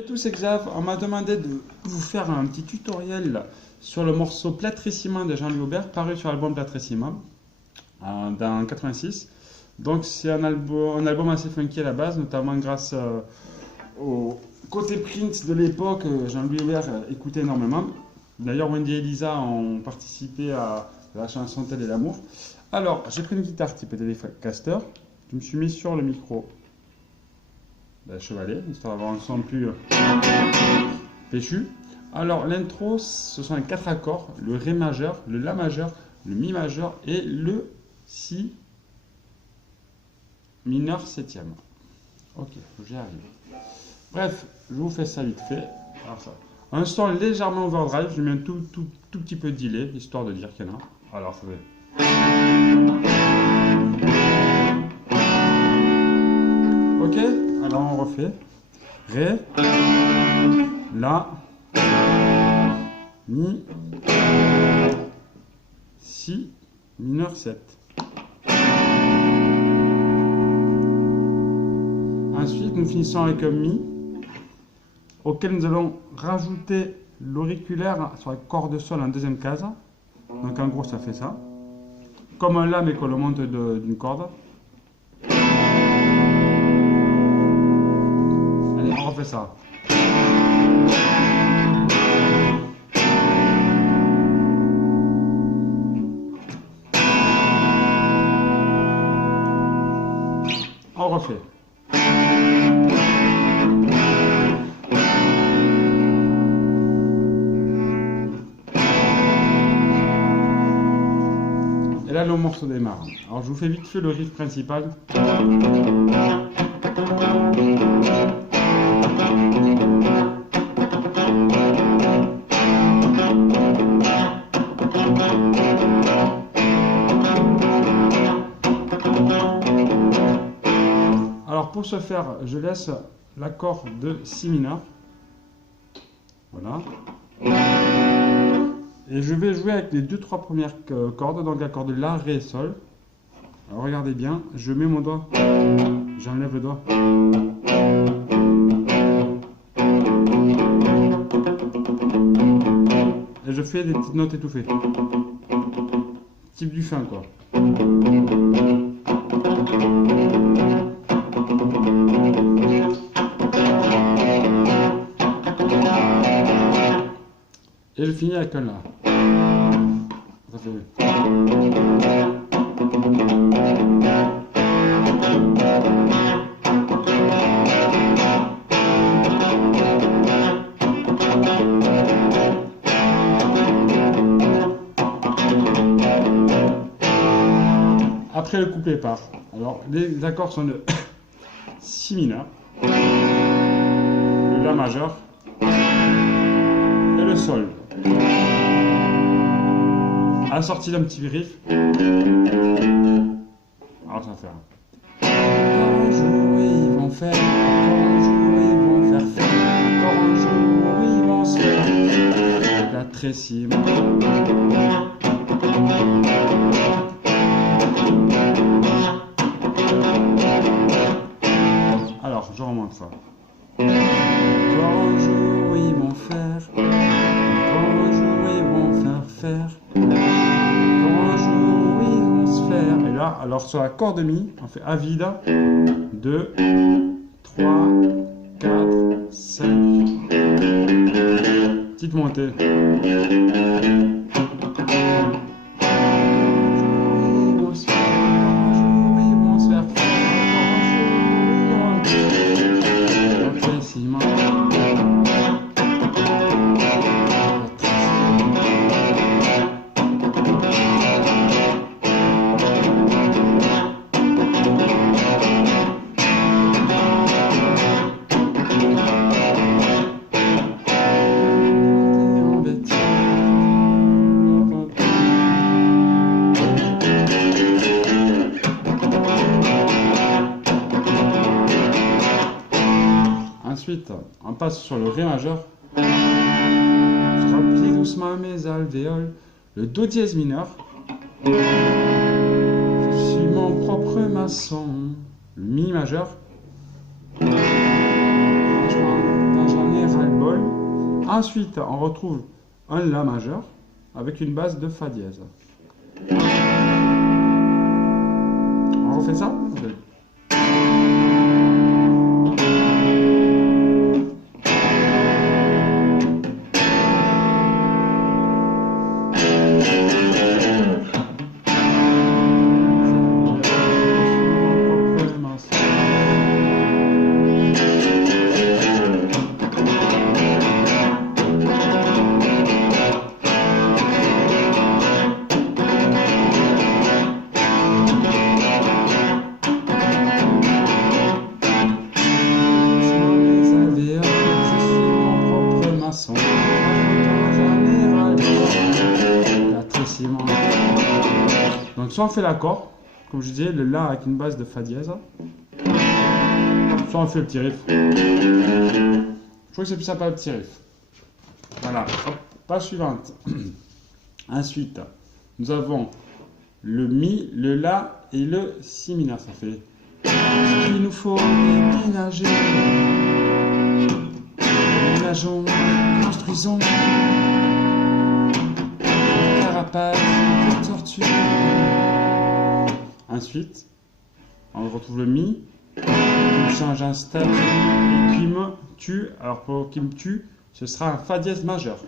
Salut à tous, c'est Xav. On m'a demandé de vous faire un petit tutoriel sur le morceau Platréciment de Jean-Louis Aubert, paru sur l'album Platréciment dans 86. Donc c'est un album assez funky à la base, notamment grâce au côté Prince de l'époque. Jean-Louis Aubert écoutait énormément. D'ailleurs, Wendy et Lisa ont participé à la chanson Tel est l'amour. Alors, j'ai pris une guitare type Telecaster. Je me suis mis sur le micro chevalet, histoire d'avoir un son plus péchu. Alors l'intro, ce sont les 4 accords, le Ré majeur, le La majeur, le Mi majeur et le Si mineur septième. Ok, j'y arrive. Bref, je vous fais ça vite fait. Alors ça, un son légèrement overdrive, je mets un tout petit peu de delay, histoire de dire qu'il y en a. Alors ça fait... Ok, alors on refait. Ré, La, Mi, Si, mineur 7. Ensuite, nous finissons avec un Mi, auquel nous allons rajouter l'auriculaire sur la corde sol en deuxième case. Donc en gros, ça fait ça. Comme un La, mais qu'on le monte d'une corde. Allez, on refait ça. On refait. Et là, le morceau démarre. Alors, je vous fais vite fait le riff principal. Alors, pour ce faire, je laisse l'accord de Si mineur. Voilà. Et je vais jouer avec les 2-3 premières cordes, donc l'accord de La, Ré, Sol. Alors regardez bien, je mets mon doigt, j'enlève le doigt. Et je fais des petites notes étouffées. Type du fin quoi. Et je finis avec un La. Ça fait mieux. Après le couplet part. Alors les accords sont de Si mineur, le La majeur et le Sol. Assorti d'un petit riff. Alors ça va faire. Encore un jour ils vont faire, encore un jour ils vont faire, encore un jour ils vont se faire Platréciment. Alors je remonte ça. Encore un jour ils vont faire, encore un jour ils vont faire. Et là, alors sur la corde Mi, on fait A vide, 2, 3, 4, 5. Petite montée. Ensuite, on passe sur le Ré majeur. Je remplis doucement mes alvéoles. Le Do dièse mineur. Je suis mon propre maçon. Le Mi majeur. Quand j'en ai Ensuite, on retrouve un La majeur avec une base de Fa dièse. On refait ça? Donc soit on fait l'accord, comme je disais, le La avec une base de Fa dièse, soit on fait le petit riff. Je trouve que c'est plus sympa le petit riff. Voilà, hop, page suivante. Ensuite, nous avons le Mi, le La et le Si mineur. Ça fait il nous faut déménager. Déménageons, construisons. Carapace de tortue. Ensuite, on retrouve le Mi, qui change un step et qui me tue. Alors pour qui me tue, ce sera un Fa dièse majeur.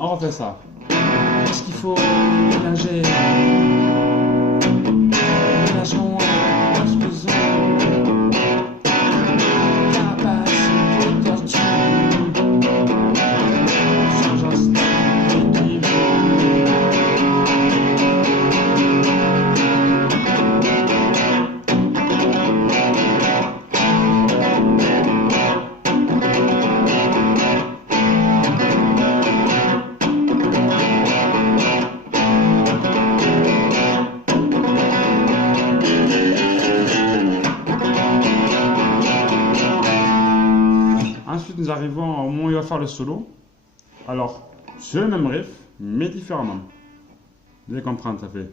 On refait ça. Qu'est-ce qu'il faut ménager? Ménageons, construisons. Carapace de tortue. Change un step. Ensuite, nous arrivons au moment où il va faire le solo. Alors, c'est le même riff, mais différemment. Vous allez comprendre, ça fait.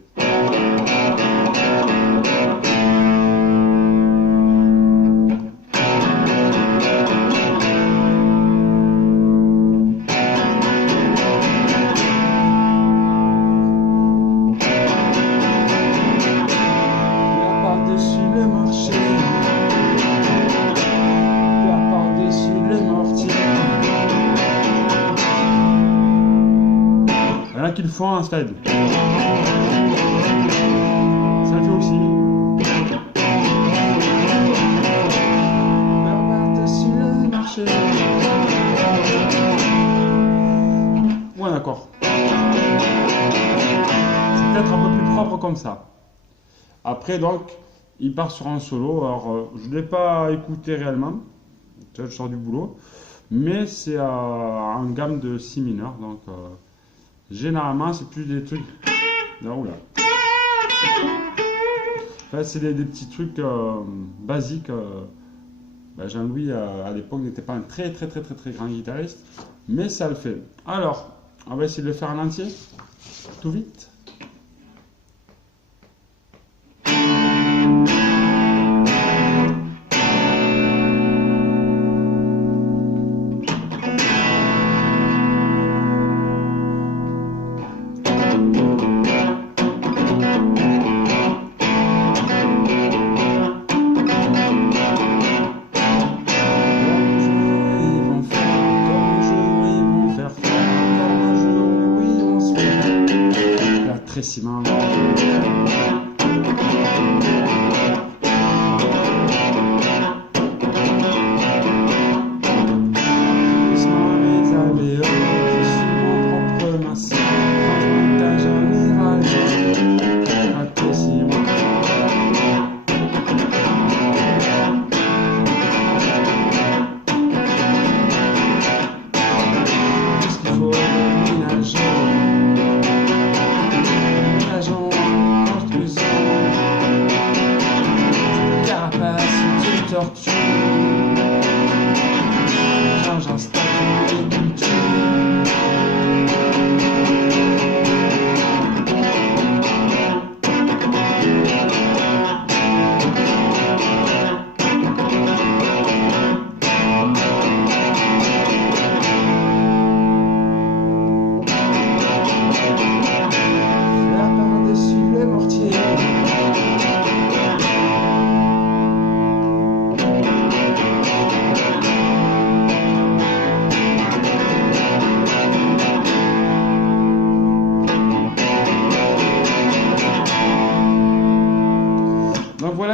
Par-dessus le marché. Il y en a qui le font en slide. Ça le fait aussi. Par-dessus le marché. Ouais, d'accord. C'est peut-être un peu plus propre comme ça. Après, donc, il part sur un solo. Alors, je ne l'ai pas écouté réellement. Je sors du boulot. Mais c'est en gamme de Si mineur. Donc, généralement, c'est plus des trucs. Oh là. Enfin, c'est des petits trucs basiques. Jean-Louis, à l'époque, n'était pas un très grand guitariste. Mais ça le fait. Alors, on va essayer de le faire en entier. Tout vite.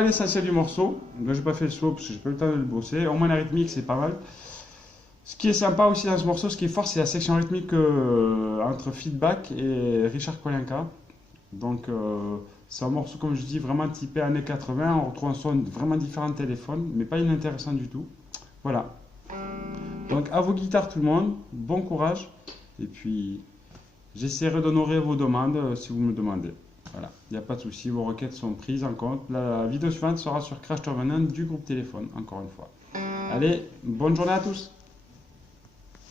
l'essentiel du morceau. Là, j'ai pas fait le saut parce que j'ai pas eu le temps de le bosser. Au moins la rythmique, c'est pas mal. Ce qui est sympa aussi dans ce morceau, ce qui est fort, c'est la section rythmique entre Feedback et Richard Koyanka. Donc, c'est un morceau, comme je dis, vraiment typé années 80. On retrouve un son vraiment différent de téléphone, mais pas inintéressant du tout. Voilà. Donc, à vos guitares, tout le monde. Bon courage. Et puis, j'essaierai d'honorer vos demandes si vous me demandez. Voilà. Il n'y a pas de souci. Vos requêtes sont prises en compte. La vidéo suivante sera sur Crash Turn du groupe Téléphone, encore une fois. Allez, bonne journée à tous.